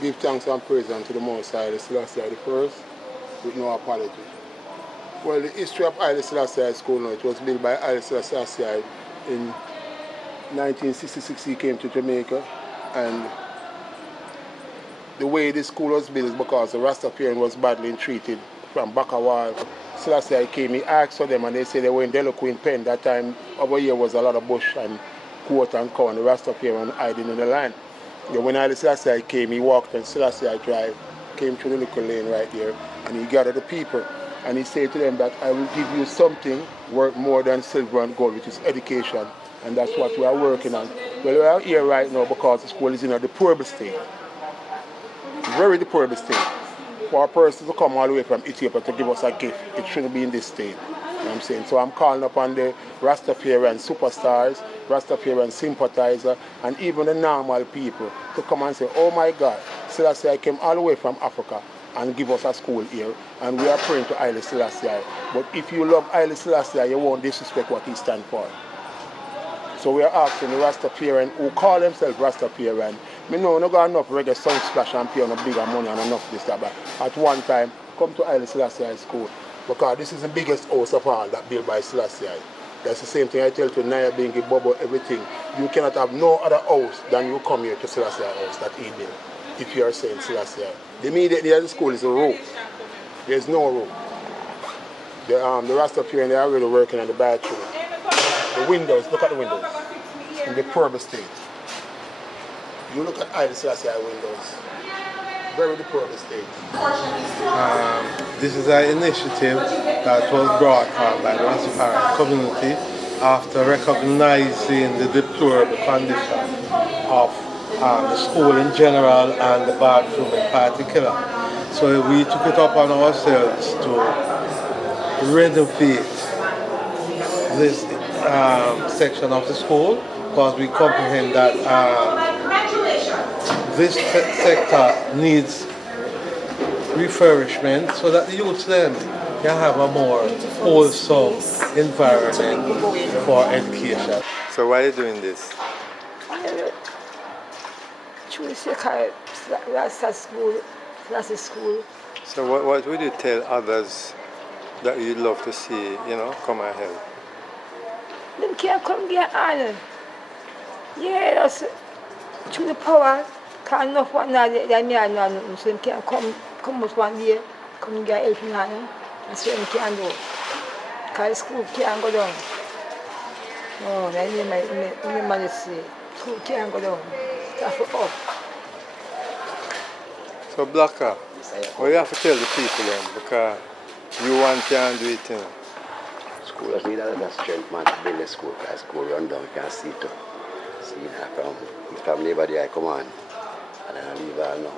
give thanks and praise unto the Most High Haile Selassie the first, with no apology. Well, the history of Haile Selassie High School now, it was built by Haile Selassie in 1966. He came to Jamaica, and the way this school was built is because the Ras Tafari was badly treated from back a while. Selassie came, he asked for them, and they said they were in Delaware Pen. That time over here was a lot of bush and quote and cow, and the Ras Tafari hiding in the land. When Haile Selassie came, he walked on Selassie Drive, came through the little lane right there, and he gathered the people. And he said to them that I will give you something worth more than silver and gold, which is education. And that's what we are working on. Well, we are here right now because the school is in a deplorable state. Very deplorable state. For a person to come all the way from Ethiopia to give us a gift, it shouldn't be in this state. You know what I'm saying? So I'm calling upon the Ras Tafari superstars, Ras Tafari sympathizers, and even the normal people to come and say, oh my God, Selassie I came all the way from Africa and give us a school here, and we are praying to Haile Selassie. But if you love Haile Selassie, you won't disrespect what he stands for. So we are asking the Ras Tafari who call themselves Ras Tafari, me know no got enough reggae song splash and pay on a bigger money and enough this that, but at one time come to Haile Selassie High School, because this is the biggest house of all that built by Selassie. That's the same thing I tell to Naya Bingi, Bobo, everything. You cannot have no other house than you come here to Selassie house that he built, if you are saying Selassie. The immediately at the school is a roof. There's no roof. The Ras Tafari, they are already working on the bathroom. The windows, look at the windows. In the purple state. You look at Haile Selassie windows. Very deplorable state. This is an initiative that was brought on by the Ras Tafari community after recognizing the deplorable condition of the school in general and the bathroom in particular. So we took it up on ourselves to renovate this section of the school, because we comprehend that this sector needs refurbishment so that the youth then can have a more wholesome environment for education. So why are you doing this? School. So what would you tell others that you'd love to see, come and help? Them can't come get on. Yeah, that's through the power. Can't enough one now they me and nothing. So them can't come with one day, come get help in hand. That's what them can't do. Because school can't go down. Oh, I need my say. School can't go down. That's up. So Blacker, what you have to tell the people then, because you one can't do it, School has need a lot of strength, man, to build a school, because school run down, you can see it. See that from neighbor I come on, and then I leave all now.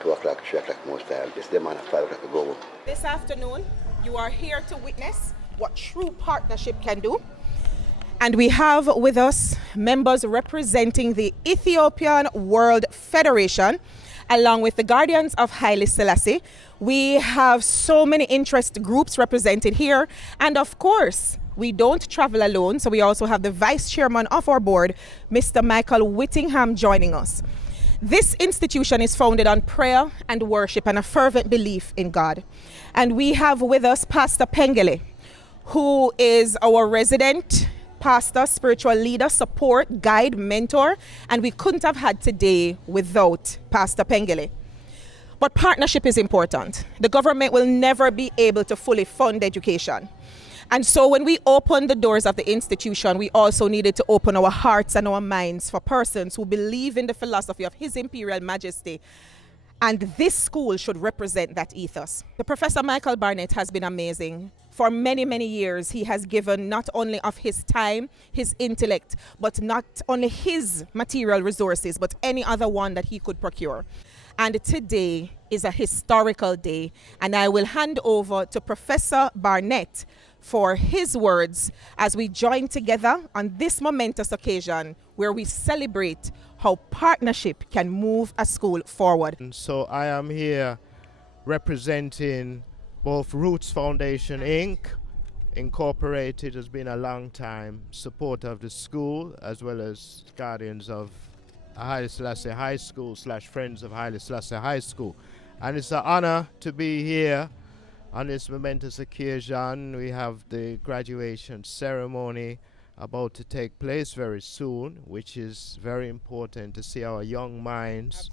2 o'clock, 3 o'clock most time, just them on at 5 o'clock to go. This afternoon, you are here to witness what true partnership can do. And we have with us members representing the Ethiopian World Federation, along with the Guardians of Haile Selassie. We have so many interest groups represented here. And of course, we don't travel alone. So we also have the Vice Chairman of our board, Mr. Michael Whittingham, joining us. This institution is founded on prayer and worship and a fervent belief in God. And we have with us Pastor Pengele, who is our resident pastor, spiritual leader, support, guide, mentor, and we couldn't have had today without Pastor Pengele. But partnership is important. The government will never be able to fully fund education. And so when we opened the doors of the institution, we also needed to open our hearts and our minds for persons who believe in the philosophy of His Imperial Majesty. And this school should represent that ethos. The Professor Michael Barnett has been amazing. For many, many years, he has given not only of his time, his intellect, but not only his material resources, but any other one that he could procure. And today is a historical day, and I will hand over to Professor Barnett for his words as we join together on this momentous occasion where we celebrate how partnership can move a school forward. So I am here representing both Roots Foundation Inc. Incorporated has been a long time supporter of the school, as well as Guardians of Haile Selassie High School / Friends of Haile Selassie High School. And it's an honor to be here on this momentous occasion. We have the graduation ceremony about to take place very soon, which is very important to see our young minds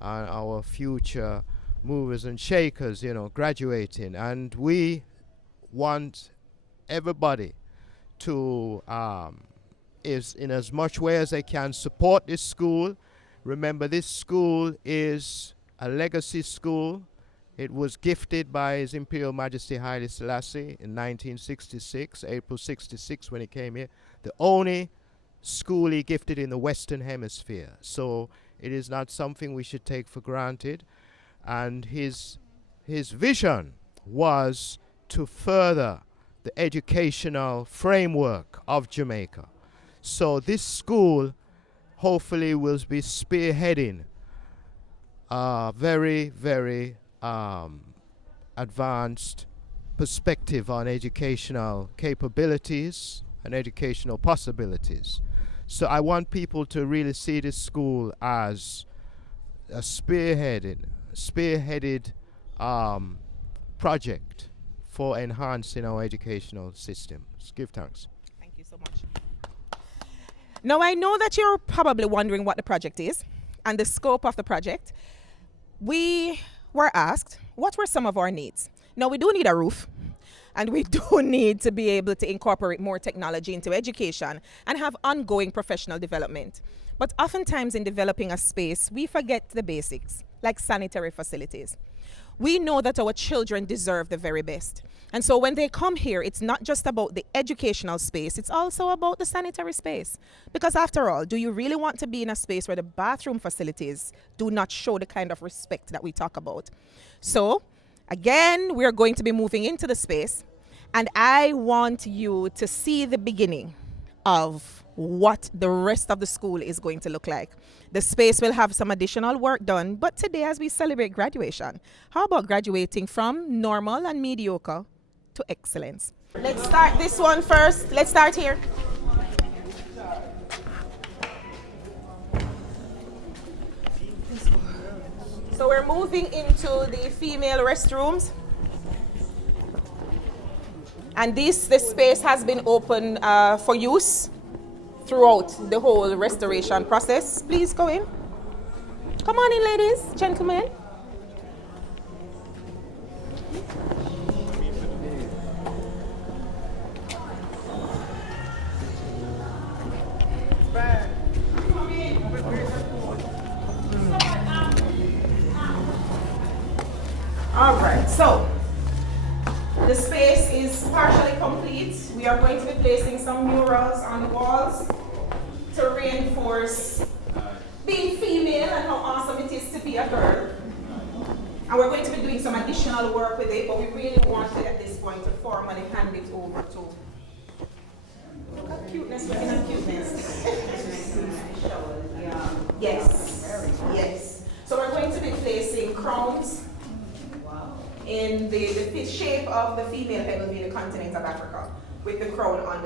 and our future movers and shakers, graduating. And we want everybody to, is in as much way as they can, support this school. Remember, this school is a legacy school. It was gifted by His Imperial Majesty Haile Selassie in 1966, April 66 when he came here. The only school he gifted in the Western Hemisphere. So it is not something we should take for granted. And his vision was to further the educational framework of Jamaica. So this school hopefully will be spearheading very, very advanced perspective on educational capabilities and educational possibilities. So I want people to really see this school as a spearheaded project for enhancing our educational systems. Give thanks. Thank you so much. Now, I know that you're probably wondering what the project is and the scope of the project. We were asked, what were some of our needs? Now, we do need a roof, and we do need to be able to incorporate more technology into education and have ongoing professional development. But oftentimes in developing a space, we forget the basics, like sanitary facilities. We know that our children deserve the very best. And so when they come here, it's not just about the educational space, it's also about the sanitary space. Because after all, do you really want to be in a space where the bathroom facilities do not show the kind of respect that we talk about? So, again, we're going to be moving into the space, and I want you to see the beginning of what the rest of the school is going to look like. The space will have some additional work done, but today as we celebrate graduation, how about graduating from normal and mediocre to excellence? Let's start this one first. Let's start here. So we're moving into the female restrooms. And the space has been open for use throughout the whole restoration process. Please go in. Come on in, ladies, gentlemen. All right, so the space is partially complete. We are going to be placing some murals on the walls to reinforce being female and how awesome it is to be a girl. And we're going to be doing some additional work with it, but we really wanted at this point to formally hand it over to. Look at cuteness, looking at cuteness. Yes, yes. So we're going to be placing crowns in the shape of the female head will be the continent of Africa, with the crown on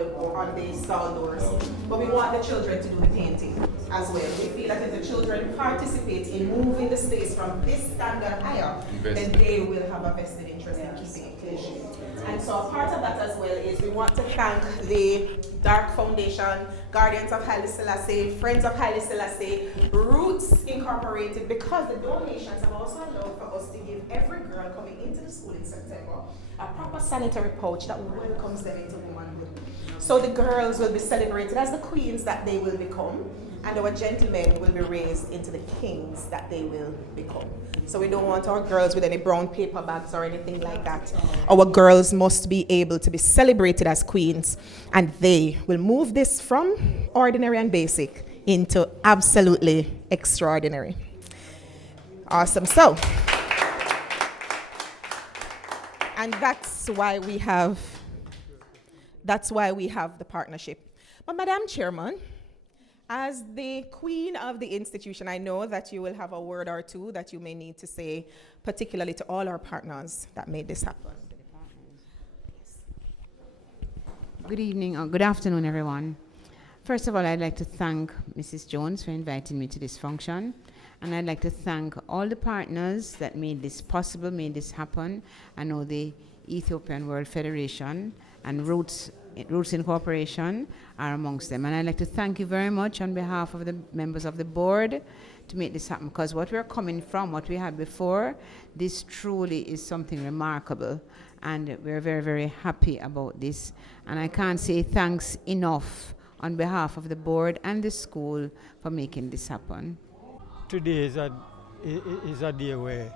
the stall doors. But we want the children to do the painting as well. We feel that if the children participate in moving the space from this standard higher, then they will have a vested interest in keeping it clean. And so a part of that as well is we want to thank the Dark Foundation, Guardians of Haile Selassie, Friends of Haile Selassie, Roots Incorporated, because the donations have also allowed for us to give every girl coming into the school in September a proper sanitary pouch that welcomes them into womanhood. So the girls will be celebrated as the queens that they will become, and our gentlemen will be raised into the kings that they will become. So we don't want our girls with any brown paper bags or anything like that. Our girls must be able to be celebrated as queens, and they will move this from ordinary and basic into absolutely extraordinary. Awesome. So, and that's why we have the partnership. But Madam Chairman, as the queen of the institution, I know that you will have a word or two that you may need to say, particularly to all our partners that made this happen. Good evening, or good afternoon, everyone. First of all, I'd like to thank Mrs. Jones for inviting me to this function. And I'd like to thank all the partners that made this possible, made this happen. I know the Ethiopian World Federation and Roots Incorporation are amongst them. And I'd like to thank you very much on behalf of the members of the board to make this happen, because what we're coming from, what we had before, this truly is something remarkable. And we're very, very happy about this. And I can't say thanks enough on behalf of the board and the school for making this happen. Today is a day where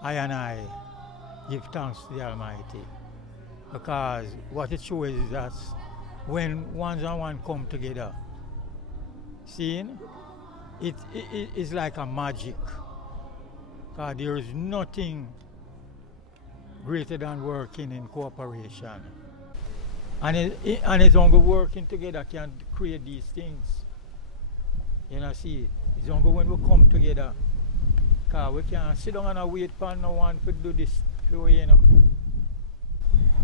I give thanks to the Almighty, because what it shows is that when ones and one come together, seeing, it is like a magic, because there is nothing greater than working in cooperation. And it's only working together can create these things. You know, see, it's only when we come together, because we can't sit down and wait for no one to do this, you know.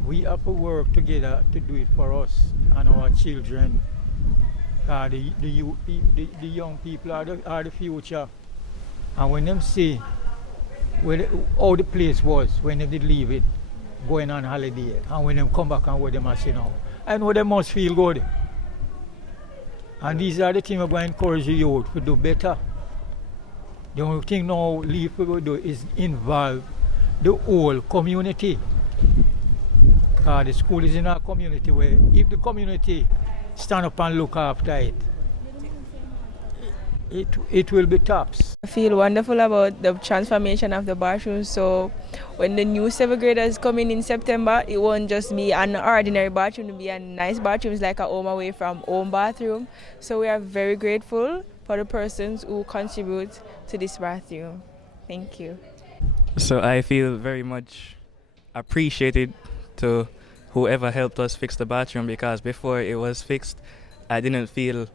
We have to work together to do it for us and our children. Because the young people are the future. And when them see how the place was when they did leave it, going on holiday, and when them come back and what they must see now, I know they must feel good. And these are the things we're going to encourage the youth to do better. The only thing now leave people do is involve the whole community. The school is in a community where if the community stand up and look after it will be tops. I feel wonderful about the transformation of the bathroom. So when the new 7th graders come in September, it won't just be an ordinary bathroom, it'll be a nice bathroom. It's like a home away from home bathroom. So we are very grateful for the persons who contribute to this bathroom. Thank you. So I feel very much appreciated to whoever helped us fix the bathroom, because before it was fixed, I didn't feel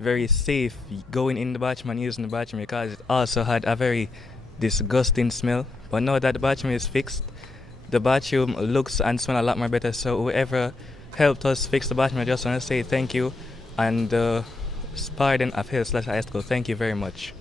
very safe going in the bathroom and using the bathroom, because it also had a very disgusting smell. But now that the bathroom is fixed, the bathroom looks and smells a lot more better. So whoever helped us fix the bathroom, I just want to say thank you. And the Spartan of Haile Selassie High School, thank you very much.